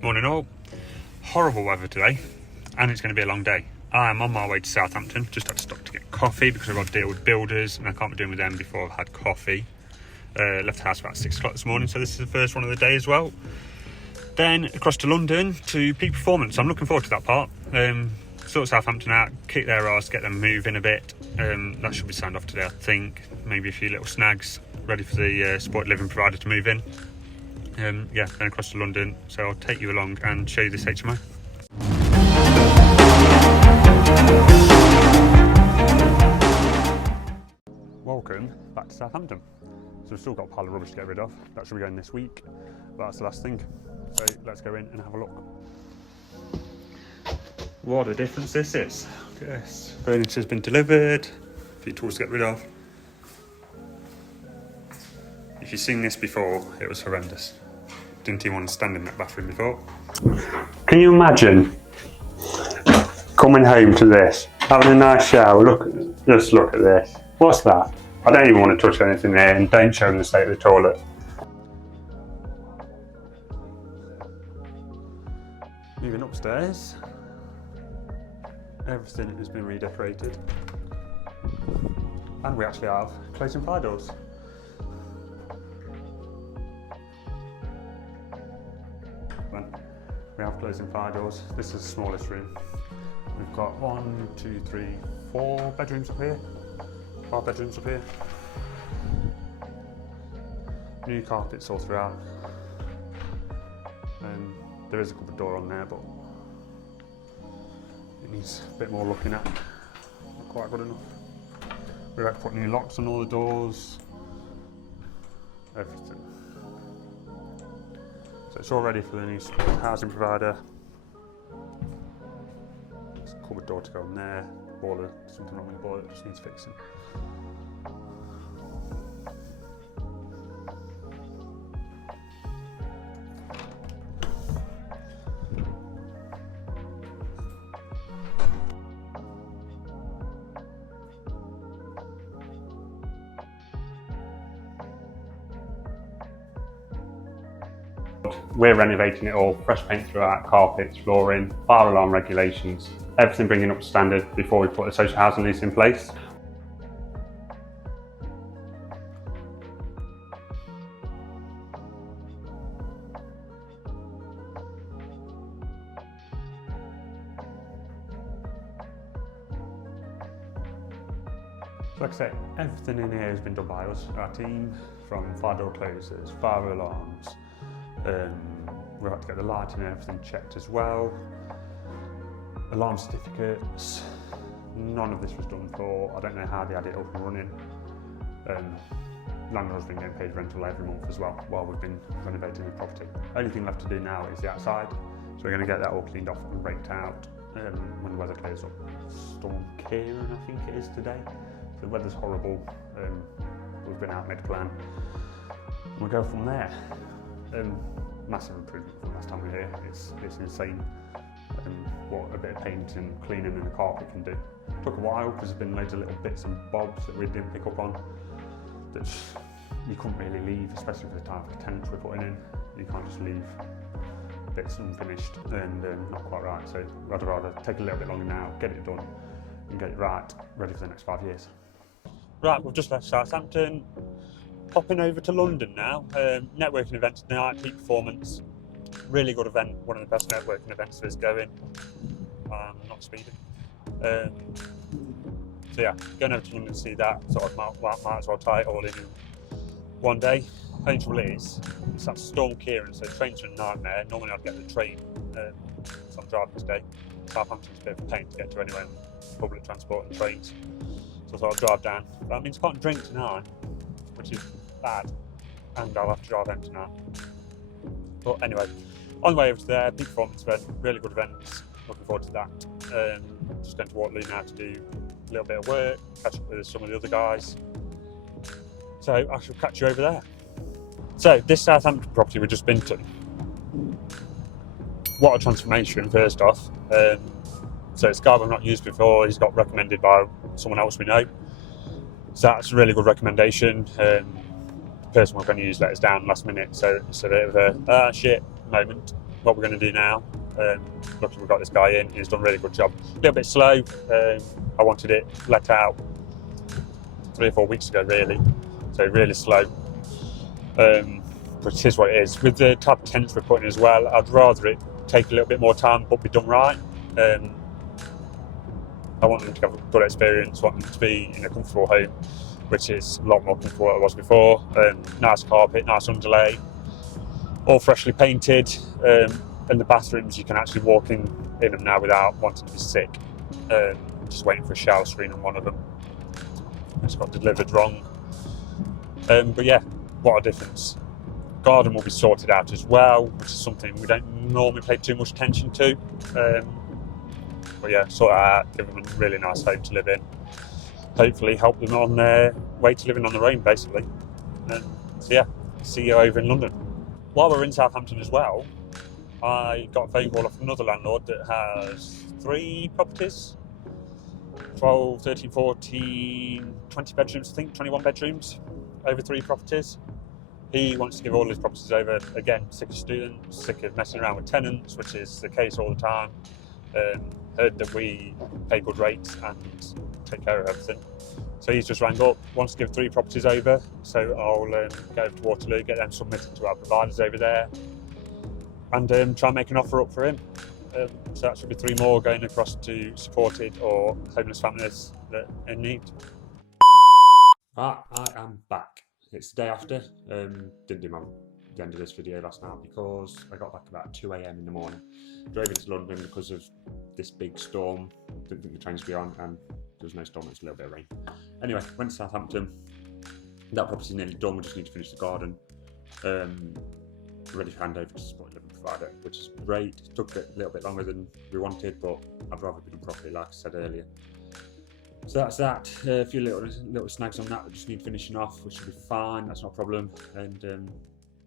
Morning all. Horrible weather today, and it's going to be a long day. I'm on my way to Southampton. Just had to stop to get coffee because I've got to deal with builders and I can't be doing with them before I've had coffee. Left the house about 6 o'clock this morning, so this is the first one of the day as well. Then across to London to Peak Performance. I'm looking forward to that part. Sort Southampton out, kick their arse, get them moving a bit. That should be signed off today, I think. Maybe a few little snags ready for the supported living provider to move in. Then across to London, so I'll take you along and show you this HMO. Welcome back to Southampton. So we've still got a pile of rubbish to get rid of. That should be going this week, but that's the last thing. So let's go in and have a look. What a difference this is. Look at this. Furniture's been delivered, a few tools to get rid of. If you've seen this before, it was horrendous. Didn't even want to stand in that bathroom before. Can you imagine coming home to this, having a nice shower, just look at this. What's that? I don't even want to touch anything there, and don't show them the state of the toilet. Moving upstairs, everything has been redecorated. And we actually have closing fire doors. We have closing fire doors. This is the smallest room. We've got 1, 2, 3, 4 bedrooms up here. 5 bedrooms up here. New carpets all throughout. There is a cupboard door on there, but it needs a bit more looking at. Not quite good enough. We've had to put new locks on all the doors. Everything. So it's all ready for the new housing provider. There's a cupboard door to go on there. Boiler, something wrong with the boiler, just needs fixing. We're renovating it all, fresh paint throughout, carpets, flooring, fire alarm regulations, everything bringing up to standard before we put the social housing lease in place. Like I say, everything in here has been done by us, our team, from fire door closers, fire alarms. We've had to get the lighting and everything checked as well. Alarm certificates. None of this was done for. I don't know how they had it up and running. Landlord's been getting paid rental every month as well while we've been renovating the property. Only thing left to do now is the outside. So we're going to get that all cleaned off and raked out when the weather clears up. Storm Kieran, I think it is today. So the weather's horrible. We've been out, made a plan. And we'll go from there. Massive improvement from last time we were here. It's insane what a bit of paint and cleaning and the carpet can do. Took a while because there's been loads of little bits and bobs that we didn't pick up on that you couldn't really leave, especially for the type of tenants we're putting in. You can't just leave bits unfinished and not quite right. So I'd rather take a little bit longer now, get it done and get it right, ready for the next 5 years. Right, we've just left Southampton. Popping over to London now. Networking event tonight, Peak Performance. Really good event, one of the best networking events there's going. Not speeding. So yeah, going over to London to see that. So I might as well tie it all in one day. Only trouble is, it's that Storm Kieran, so trains are a nightmare. Normally I'd get the train, so I'm driving today. Southampton's a bit of a pain to get to anyway, public transport and trains. So I thought I'd drive down. But that means I can't drink tonight, which is bad, and I'll have to drive home tonight. But anyway, on the way over to there, big performance event, really good event, looking forward to that. Just going to Waterloo now to do a little bit of work, catch up with some of the other guys. So I shall catch you over there. So this Southampton property we've just been to, what a transformation first off. So it's a guy we've not used before, he's got recommended by someone else we know. So that's a really good recommendation. The person we're going to use let us down last minute, so it's a bit of a shit moment. what we're going to do now. Luckily we've got this guy in, he's done a really good job. A little bit slow, I wanted it let out 3 or 4 weeks ago really, so really slow. But it is what it is. With the type of tenants we're putting as well, I'd rather it take a little bit more time but be done right. I want them to have a good experience, want them to be in a comfortable home, which is a lot more comfortable than it was before. Nice carpet, nice underlay, all freshly painted, and the bathrooms you can actually walk in them now without wanting to be sick. Just waiting for a shower screen on one of them. It's got delivered wrong. But yeah, what a difference. Garden will be sorted out as well, which is something we don't normally pay too much attention to. But yeah, sort it out, give them a really nice home to live in. Hopefully help them on their way to living on their own, basically. So yeah, see you over in London. While we're in Southampton as well, I got a phone call off another landlord that has 3 properties, 12, 13, 14, 20 bedrooms, I think, 21 bedrooms, over 3 properties. He wants to give all his properties over, again, sick of students, sick of messing around with tenants, which is the case all the time. Heard that we pay good rates and take care of everything. So he's just rang up, wants to give 3 properties over, so I'll go over to Waterloo, get them submitted to our providers over there, and try and make an offer up for him. So that should be 3 more going across to supported or homeless families that are in need. Right, I am back. It's the day after. Didn't do the end of this video last night because I got back about 2 AM in the morning. Drove into London because of this big storm. Didn't think the trains would be on, and there was no storm, it was a little bit of rain. Anyway, went to Southampton. That property's nearly done, we just need to finish the garden. Ready for handover to support living provider, which is great. It took a little bit longer than we wanted, but I'd rather be done properly, like I said earlier. So that's that. A few little snags on that we just need finishing off, which should be fine, that's not a problem. And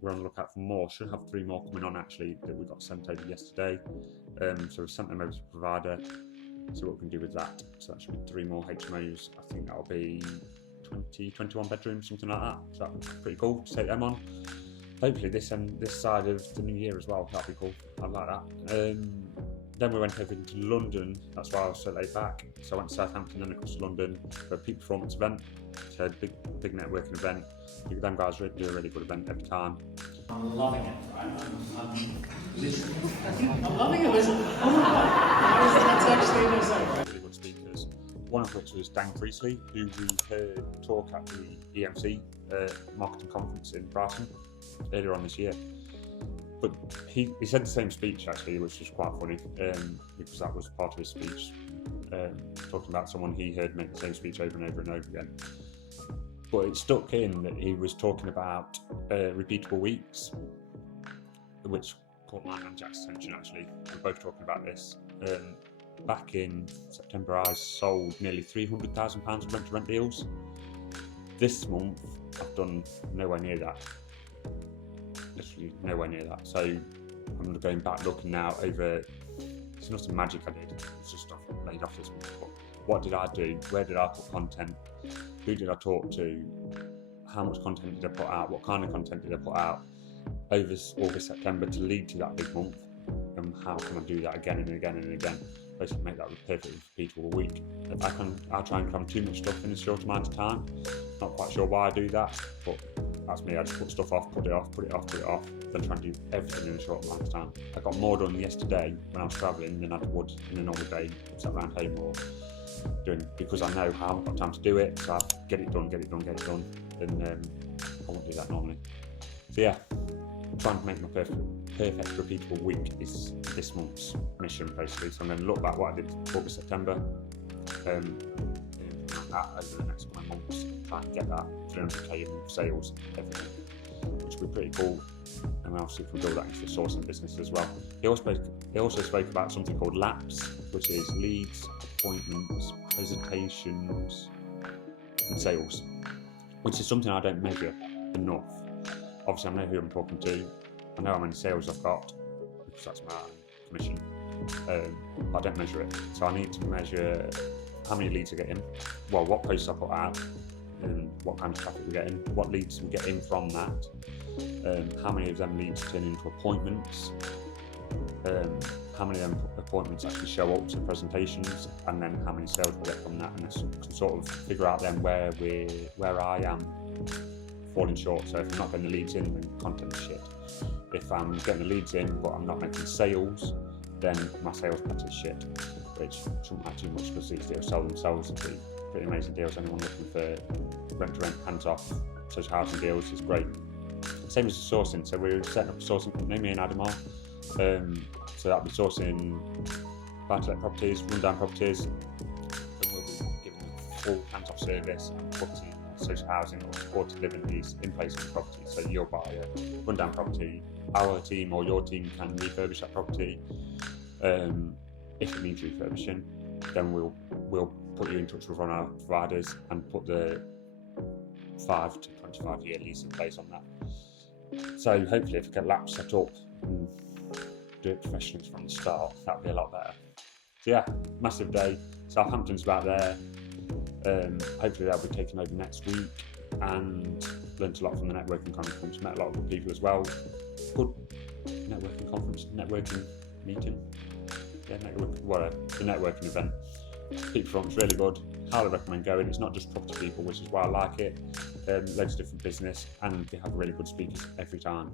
we're on the lookout for more. Should have 3 more coming on actually that we got sent over yesterday. So we've sent them over to the provider, see what we can do with that. So that should be 3 more HMOs. I think that'll be 20, 21 bedrooms, something like that. So that'll be pretty cool to take them on. Hopefully this side of the new year as well, that'd be cool. I'd like that. Then we went over into London, that's why I was so late back. So I went to Southampton and across to London for a peak performance event. So a big networking event. Them guys do a really good event every time. I'm loving it. I'm loving it. Oh my god, that's actually amazing. Really good speakers. One of which was Dan Priestley, who we heard talk at the EMC marketing conference in Brighton earlier on this year. But he said the same speech actually, which was quite funny, because that was part of his speech, talking about someone he heard make the same speech over and over and over again. But it stuck in that he was talking about repeatable weeks, which caught my and Jack's attention actually. We're both talking about this. Back in September, I sold nearly £300,000 of rent-to-rent deals. This month, I've done nowhere near that. Literally nowhere near that. So I'm going back looking now over, it's nothing magic I did, it's just stuff laid off this month. But what did I do? Where did I put content? Who did I talk to? How much content did I put out? What kind of content did I put out over August, September to lead to that big month? And how can I do that again and again and again? Basically make that a perfectly repeatable week. I'll try and cram too much stuff in a short amount of time. Not quite sure why I do that, but that's me. I just put stuff off, put it off, then try and do everything in a short amount of time. I got more done yesterday when I was travelling than I would in a normal day, sat around home or doing, because I know I haven't got time to do it, so I get it done, and I won't do that normally. So yeah, I'm trying to make my perfect repeatable week is this month's mission basically. So I'm going to look back what I did August, September, that over the next couple of months, try and get that 300k in sales, everything, which would be pretty cool. And obviously we can build that into the sourcing business as well. He also spoke about something called LAPS, which is leads, appointments, presentations, and sales, which is something I don't measure enough. Obviously I know who I'm talking to, I know how many sales I've got, because that's my commission, I don't measure it. So I need to measure how many leads I get in, well, what posts I put out, and what kind of traffic we get in, what leads we get in from that, how many of them leads turn into appointments, how many of them appointments actually show up to presentations, and then how many sales we get from that, and can sort of figure out then where I am falling short. So if I'm not getting the leads in, then content is shit. If I'm getting the leads in but I'm not making sales, then my sales patch is shit. Which shouldn't matter too much because these deals sell themselves. It'd be pretty amazing deals. Anyone looking for rent-to-rent, hands-off social housing deals is great. Same as the sourcing. So we're setting up a sourcing company, me and Adam are. So that'll be sourcing buy-to-let properties, rundown properties. Then we'll be giving them full hands-off service and putting social housing or supported living needs in place on the property. So you'll buy a rundown property, our team or your team can refurbish that property. If it needs refurbishing, then we'll put you in touch with one of our providers and put the 5 to 25 year lease in place on that. So hopefully if we get laps set up and do it professionally from the start, that'll be a lot better. So yeah, massive day. Southampton's about there. Hopefully they'll be taking over next week, and learnt a lot from the networking conference, met a lot of good people as well. Good networking conference, networking meeting. Yeah, the networking event. People from it's really good. Highly recommend going. It's not just property people, which is why I like it. Loads of different business, and they have really good speakers every time.